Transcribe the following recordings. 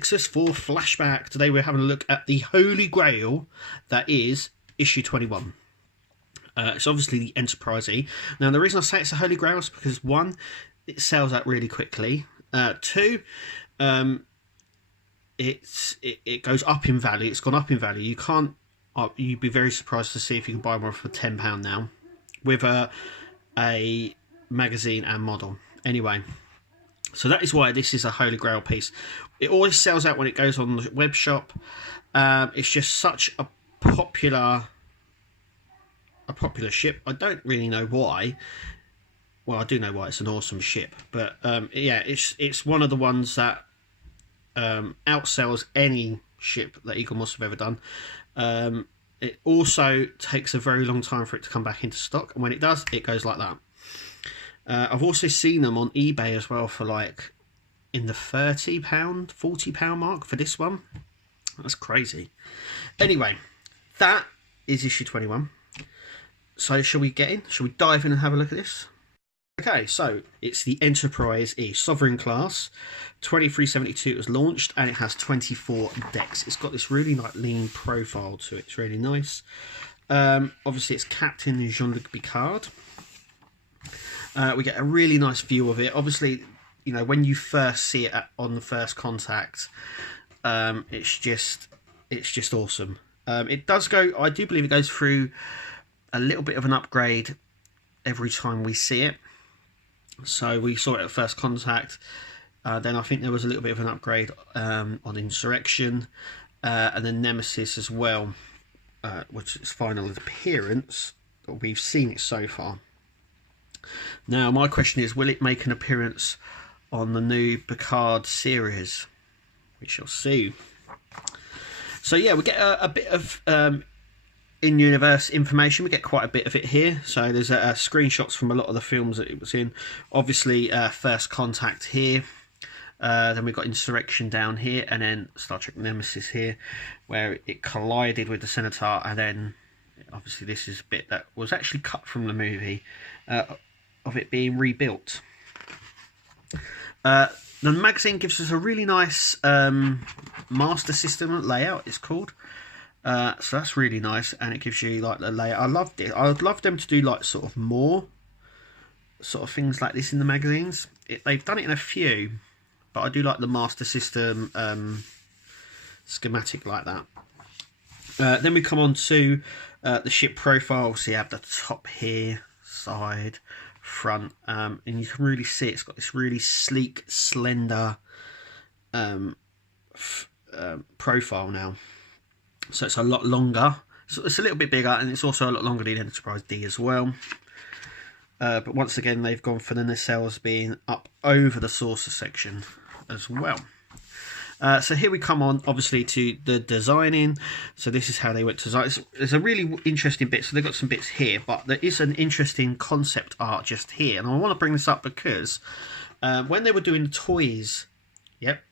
Nexus for Flashback. Today we're having a look at the Holy Grail that is issue 21. It's obviously the Enterprise E. Now the reason I say it's a Holy Grail is because one, it sells out really quickly. Two, it goes up in value. It's gone up in value. You'd be very surprised to see if you can buy one for £10 now with a magazine and model. Anyway, so that is why this is a Holy Grail piece. It always sells out when it goes on the web shop. It's just such a popular ship. I don't really know why. Well, I do know why. It's an awesome ship, but yeah, it's one of the ones that outsells any ship that Eagle Moss have ever done. It also takes a very long time for it to come back into stock, and when it does, it goes like that. I've also seen them on eBay as well for like in the £30, £40 mark for this one. That's crazy. Anyway, that is issue 21. So shall we get in? Shall we dive in and have a look at this? Okay, so it's the Enterprise E Sovereign class. 2372 was launched, and it has 24 decks. It's got this really like lean profile to it. It's really nice. Obviously, it's Captain Jean-Luc Picard. We get a really nice view of it. Obviously, you know, when you first see it on the first contact, it's just awesome. It does go. I do believe it goes through a little bit of an upgrade every time we see it. So we saw it at first contact. Then I think there was a little bit of an upgrade on Insurrection, and then Nemesis as well, which is its final appearance. But we've seen it so far. Now my question is, will it make an appearance on the new Picard series? We shall see. So yeah, we get a bit of in-universe information. We get quite a bit of it here. So there's screenshots from a lot of the films that it was in. Obviously, First Contact here. Then we've got Insurrection down here, and then Star Trek Nemesis here, where it collided with the Centaur, and then obviously this is a bit that was actually cut from the movie of it being rebuilt. The magazine gives us a really nice master system layout, it's called. So that's really nice, and it gives you like the layout. I loved it. I would love them to do like sort of more sort of things like this in the magazines. They've done it in a few, but I do like the master system schematic like that. Then we come on to the ship profile. So you have the top here, side, front, and you can really see it's got this really sleek, slender profile now. So it's a lot longer. So it's a little bit bigger, and it's also a lot longer than Enterprise D as well. But once again, they've gone for the nacelles being up over the saucer section as well. So here we come on, obviously, to the designing. So this is how they went to design. There's a really interesting bit. So they've got some bits here, but there is an interesting concept art just here. And I want to bring this up because when they were doing the toys, yep,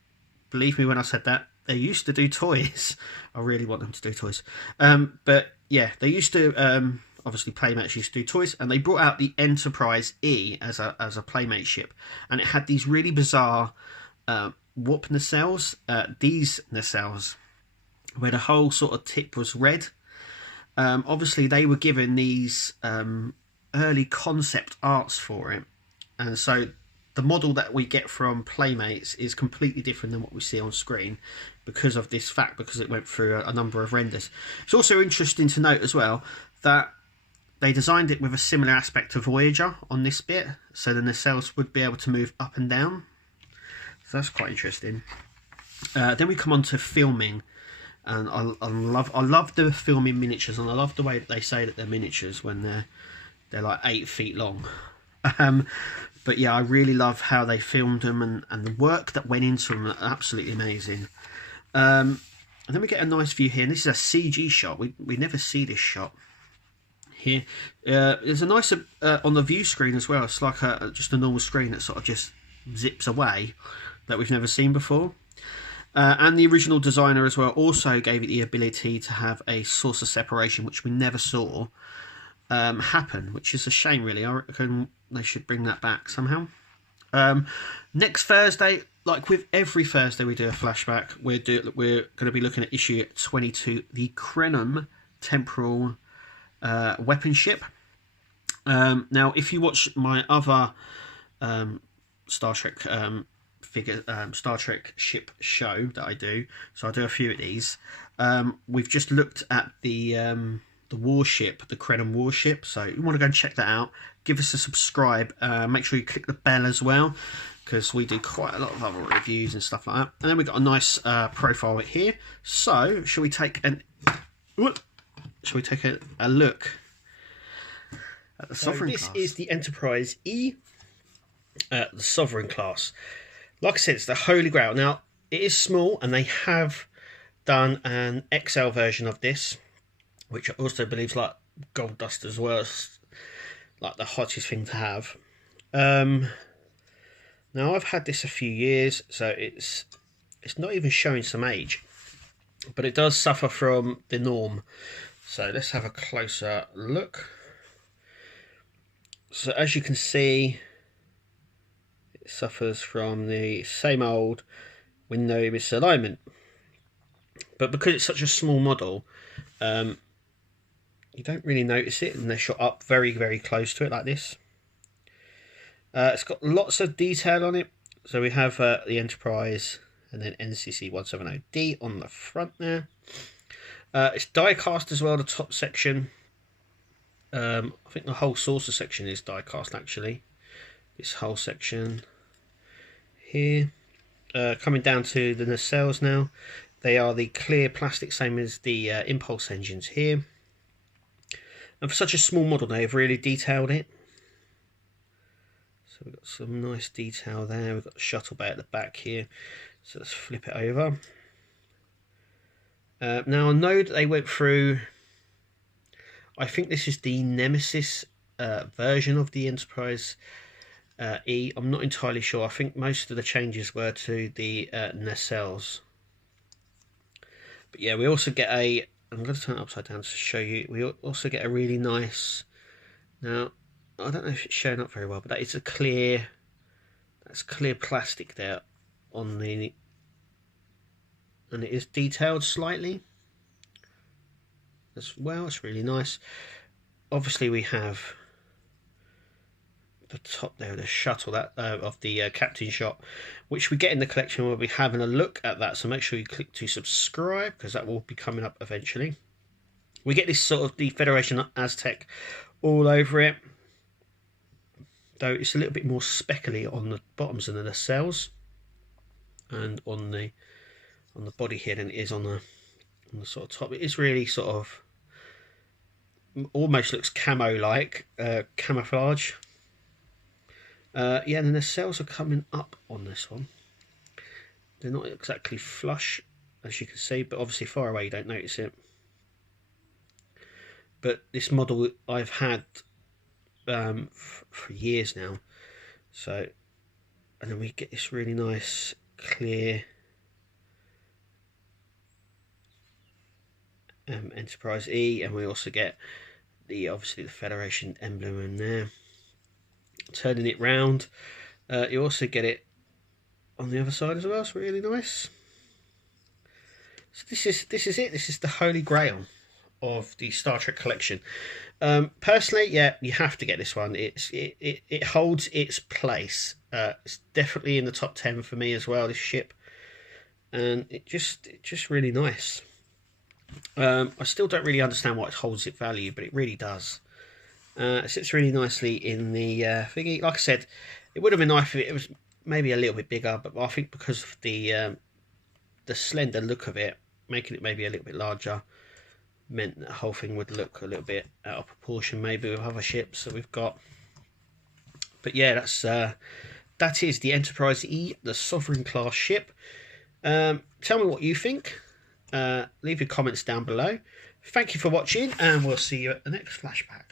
believe me when I said that, they used to do toys. I really want them to do toys. But yeah, they used to, obviously Playmates used to do toys, and they brought out the Enterprise E as a Playmate ship. And it had these really bizarre warp nacelles, these nacelles, where the whole sort of tip was red. Obviously they were given these early concept arts for it. And so the model that we get from Playmates is completely different than what we see on screen because of this fact, because it went through a number of renders. It's also interesting to note as well that they designed it with a similar aspect to Voyager on this bit, so the nacelles would be able to move up and down. So that's quite interesting. Then we come on to filming, and I love the filming miniatures, and I love the way that they say that they're miniatures when they're like 8 feet long. But yeah, I really love how they filmed them, and the work that went into them. Absolutely amazing. And then we get a nice view here, and this is a CG shot. We never see this shot here. There's a nice on the view screen as well. It's like just a normal screen that sort of just zips away, that we've never seen before. And the original designer as well also gave it the ability to have a saucer separation, which we never saw happen, which is a shame really. I reckon they should bring that back somehow. Next Thursday, like with every Thursday we do a flashback, we're going to be looking at issue 22, the Krenim temporal weapon ship. Now, if you watch my other Star Trek Star Trek ship show that I do, so I do a few of these. We've just looked at the warship, the Krenim warship. So you want to go and check that out. Give us a subscribe. Make sure you click the bell as well, because we do quite a lot of other reviews and stuff like that. And then we've got a nice profile here. So shall we take a look at the Sovereign class? This is the Enterprise E, the Sovereign class. Like I said, it's the Holy Grail. Now, it is small, and they have done an XL version of this, which I also believe is like gold dust as well. It's like the hottest thing to have. Now, I've had this a few years, so it's not even showing some age, but it does suffer from the norm. So let's have a closer look. So as you can see, it suffers from the same old window misalignment. But because it's such a small model, you don't really notice it unless you're up very, very close to it like this. It's got lots of detail on it. So we have the Enterprise and then NCC-1701-E on the front there. It's die cast as well, the top section. I think the whole saucer section is die cast actually. This whole section here. Coming down to the nacelles now. They are the clear plastic, same as the impulse engines here. And for such a small model, they've really detailed it. So we've got some nice detail there. We've got the shuttle bay at the back here. So let's flip it over. Now I know that they went through, I think this is the Nemesis version of the Enterprise E. I'm not entirely sure. I think most of the changes were to the nacelles. But yeah, we also get a, I'm going to turn it upside down to show you, we also get a really nice, now I don't know if it's showing up very well, but that is a clear, that's clear plastic there on the, and it is detailed slightly as well. It's really nice. Obviously we have the top there, the shuttle that of the captain shot, which we get in the collection. We'll be having a look at that, so make sure you click to subscribe, because that will be coming up eventually. We get this sort of the Federation Aztec all over it, though it's a little bit more speckly on the bottoms and the nacelles and on the body here than it is on the sort of top. It is really sort of almost looks camo like camouflage. Yeah, and the nacelles are coming up on this one. They're not exactly flush, as you can see, but obviously far away you don't notice it. But this model I've had for years now. So, and then we get this really nice clear Enterprise E, and we also get the obviously the Federation emblem in there. Turning it round, you also get it on the other side as well. It's really nice. So this is it. This is the Holy Grail of the Star Trek collection. Personally, yeah, you have to get this one. It holds its place. It's definitely in the top 10 for me as well, this ship, and it's just really nice. I still don't really understand why it holds its value, but it really does. It sits really nicely in the thingy. Like I said, it would have been nice if it was maybe a little bit bigger, but I think because of the slender look of it, making it maybe a little bit larger, meant that the whole thing would look a little bit out of proportion maybe with other ships that we've got. But yeah, that is the Enterprise E, the Sovereign class ship. Tell me what you think. Leave your comments down below. Thank you for watching, and we'll see you at the next flashback.